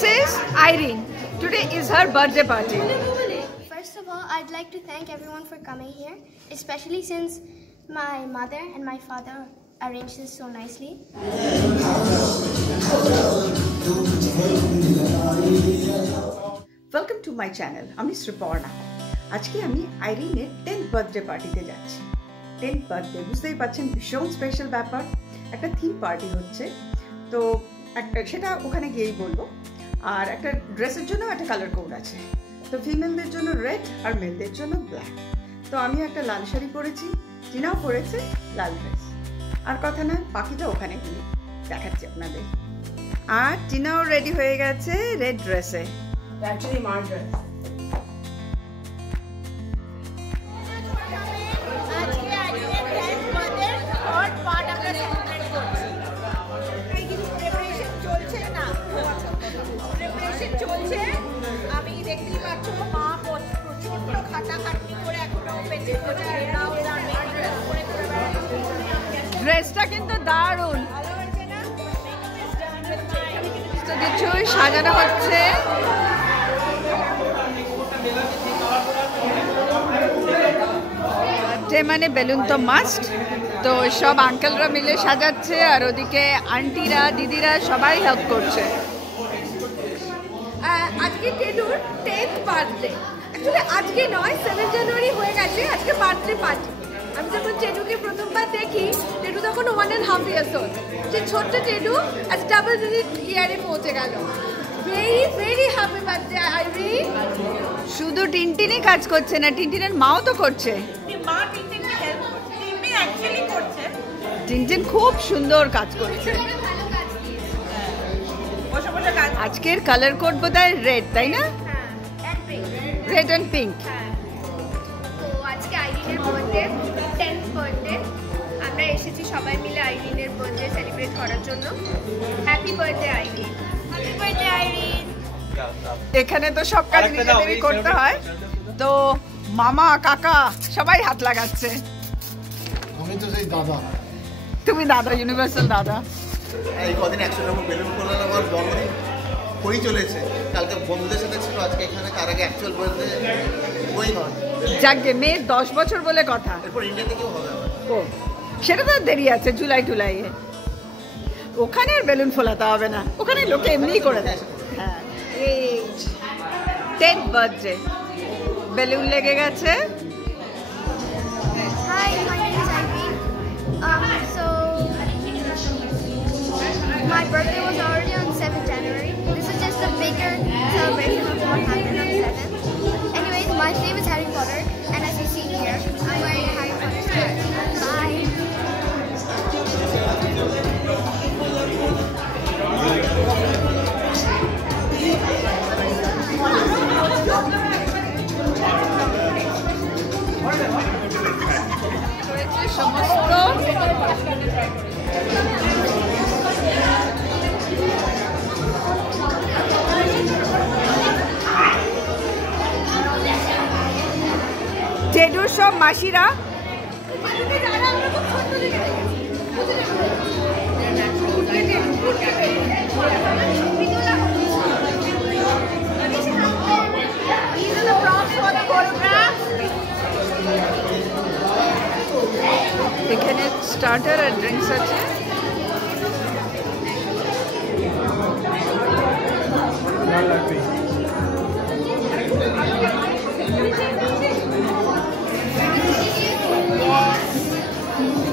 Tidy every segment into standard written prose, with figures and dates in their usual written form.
This is Irene. Today is her birthday party. First of all, I'd like to thank everyone for coming here, especially since my mother and my father arranged this so nicely. Welcome to my channel. আমি শ্রীপর্ণা। আজকে আমি আইরিনের 10th birthday পার্টিতে যাচ্ছি। 10th birthday বুঝতেই পাচ্ছেন ভীষণ স্পেশাল ব্যাপার। একটা থিম পার্টি হচ্ছে, তো সেটা ওখানে গিয়েই বলবো। আর একটা ড্রেসের জন্য একটা কালার কোড আছে, তো ফিমেলদের জন্য রেড আর মেলদের জন্য ব্ল্যাক। তো আমি একটা লাল শাড়ি পরেছি, টিনাও পরেছে লাল ড্রেস। আর কথা না, বাকিটা ওখানে গিয়ে দেখাচ্ছি আপনাদের। আর টিনাও রেডি হয়ে গেছে রেড ড্রেসে। Actually, my dress. ড্রেসটা কিন্তু দারুণ। তো কিছুই সাজানো হচ্ছে। মানে বেলুন তো মাস্ট, তো সব আঙ্কেলরা মিলে সাজাচ্ছে আর ওদিকে আন্টিরা দিদিরা সবাই হেল্প করছে। আজকে টেডুর 10th বার্থডে, অ্যাকচুয়ালি আজকে নয় 7 জানুয়ারি হয়ে গেছে আজকে বার্থডে পার্টি। আমি যখন টেডুকে প্রথমবার দেখি, টেডু তখন 1.5 years old। যে ছোট্ট টেডু আজ ডাবল ডিজিট ইয়ারে পৌঁছে গেল। Very very happy birthday Irene. শুধু টিনটিনই কাজ করছে না, টিনটিনের মাও তো করছে। টিনটিন খুব সুন্দর কাজ করছে। আজকের কালার কোড বোধহয় রেড, তাই না? Red and pink. তো আজকে আইরিনের বার্থডে, 10th বার্থডে। আমরা এসেছি সবাই মিলে আইরিনের বার্থডে সেলিব্রেট করার জন্য। Happy birthday Irene. Happy birthday Irene. এখানে তো সব কাজ নিজেদেরই করতে হয়, তো মামা কাকা সবাই হাত লাগাচ্ছে। আমি তো সেই দাদা। তুমি দাদা, ইউনিভার্সাল দাদা। এই কদিন 100 টাকা বেলুন ফোলানো আমার জন্মদিন হয়ে চলেছে। কালকে বন্ধুদের সাথে ছিল, আজকে এখানে, তার আগে অ্যাকচুয়াল বলতে গোয়িং অন। যাকে মেয়ে 10 বছর বলে কথা। এরপর ইন্ডিয়াতে কেউ হবে আমার। ও সেটা তো দেরি আছে, জুলাই টুলাইয়ে। ওখানে আর বেলুন ফোলাতে হবে না, ওখানে লোকে এমনিই করে দেয়। হ্যাঁ, এই 10th বার্থডে বেলুন লেগে গেছে। Hi, my name is Irene. So my birthday was already on 7th January. This is just a bigger celebration of what happened on 7th. Anyways, my theme is Harry Potter, and as you see here, I'm wearing a Harry Potter shirt. Bye. সমস্ত টেডুর সব মাসিরা এখানে স্টার্টার আর ড্রিঙ্কস আছে।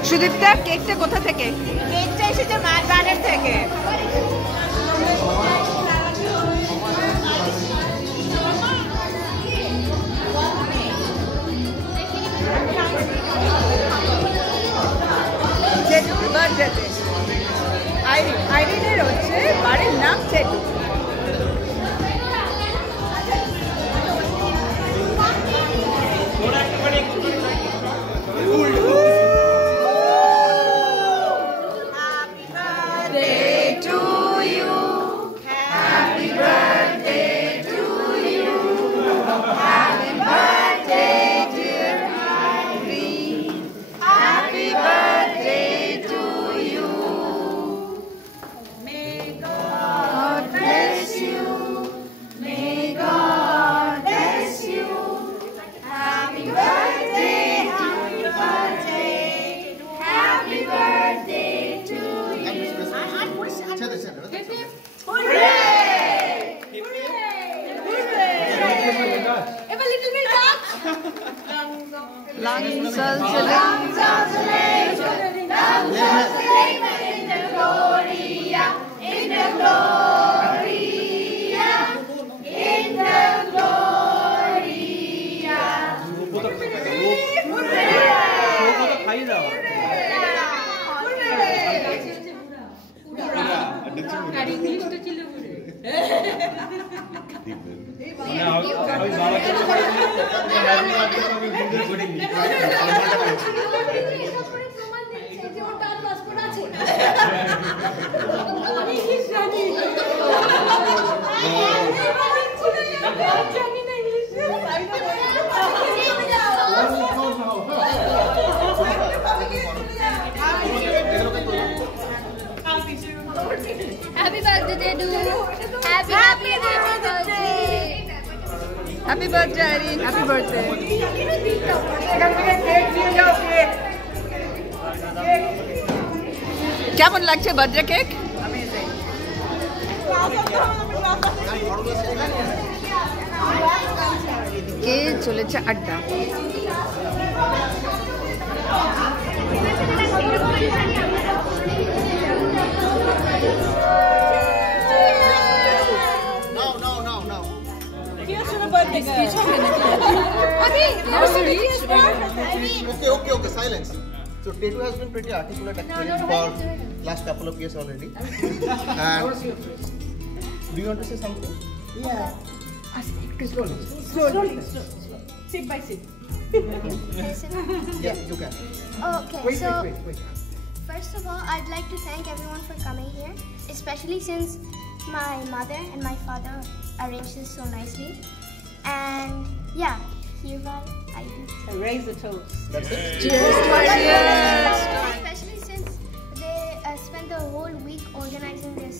সুদীপ্তা, কেকটা কোথা থেকে? কেকটা এসেছে মারবানের থেকে। চেটুর বার্থডেতে আইরিনের হচ্ছে বাড়ির নাম চেটু। Happy birthday to Happy birthday, dude. Happy birthday. Happy birthday, Irene. Happy birthday. কেমন লাগছে বার্থডে কেক? কে চলেছে আড্ডা। Okay, silence. So Tetu has been pretty articulate actually for last couple of years already. And do you want to say something? Slowly. Sip by sip. Yeah, you can. Okay, Wait. first of all, I'd like to thank everyone for coming here, especially since my mother and my father arranged this so nicely. And yeah, hereby I do. Raise the toast. That's it. Cheers to Irene. Especially since they spent the whole week organizing this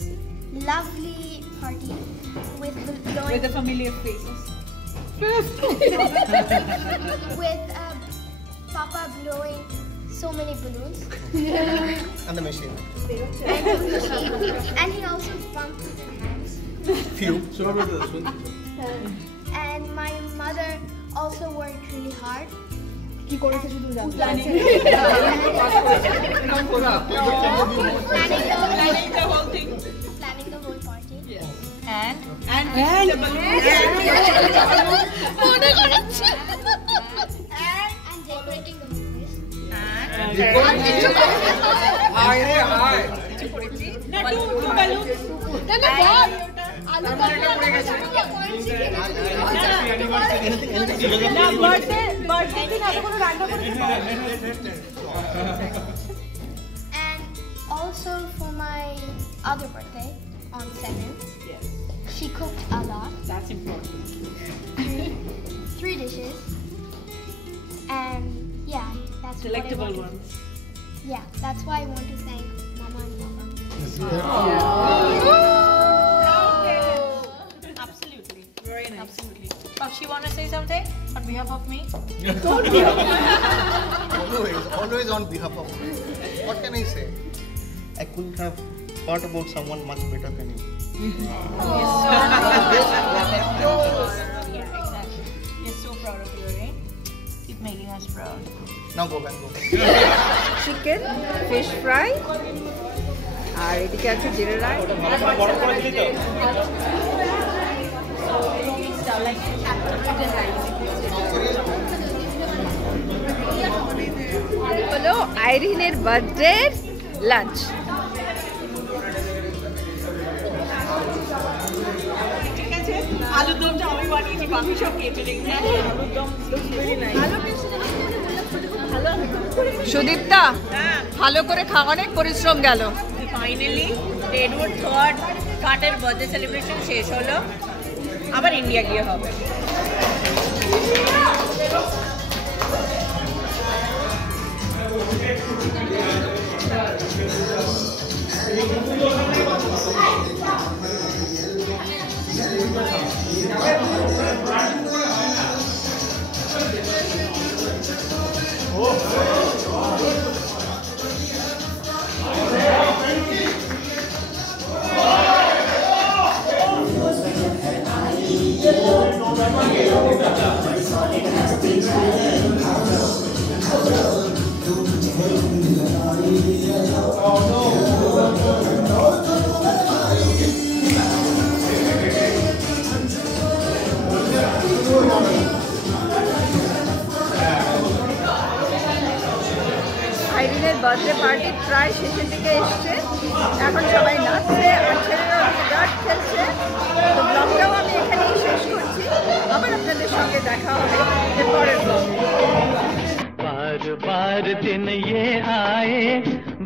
lovely party with blowing With the familiar faces. with Papa blowing so many balloons. And the machine. And he also bumped with his hands. Few. And my mother also worked really hard. Planning the whole thing. Planning the whole party. And And decorating the movies. And also for my other birthday on 7th, she cooked a lot. That's important. 3 dishes. And yeah, that's what I Delectable want ones. Yeah, that's why I want to thank Mama and Papa. Absolutely. Very nice. Absolutely. She want to say something on behalf of me? Always on behalf of me. What can I say? I couldn't have thought about someone much better than you. Yeah, exactly. We're so proud of you, right? Keep making us proud. Now go back. Chicken, fish fry, আর এদিকে আছে জিরা রাইস। হলো আইরিনের birthday lunch. ঠিক আছে, আলুর দমটা আমি বানিয়েছি, বাকি সব খেয়ে চলে গেছে। আলুর দম looks very nice. সুদীপ্তা, ভালো করে খাওয়া, অনেক পরিশ্রম গেল। ফাইনালি রেডউড থার্ড কার্টের বার্থডে সেলিব্রেশন শেষ হলো, আবার ইন্ডিয়া গিয়ে হবে। আইরিনের বার্থডে পার্টি প্রায় শেষের দিকে এসছে, এখন সবাই নাচছে আর ছেলেরা গার্ড খেলছে। তো ব্লগটাও আমি এখানেই শেষ করছি, আবার আপনাদের সঙ্গে দেখা হবে পরের ব্লগে। बार बार दिन ये आए,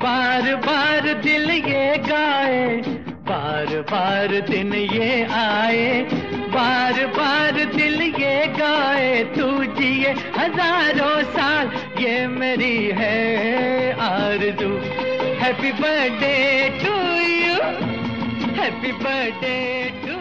बार बार दिल ये गाए, बार बार दिन ये आए, बार बार दिल ये गाए, तू जिए हजारों साल ये मेरी है आरज़ू। Happy birthday to you, happy birthday to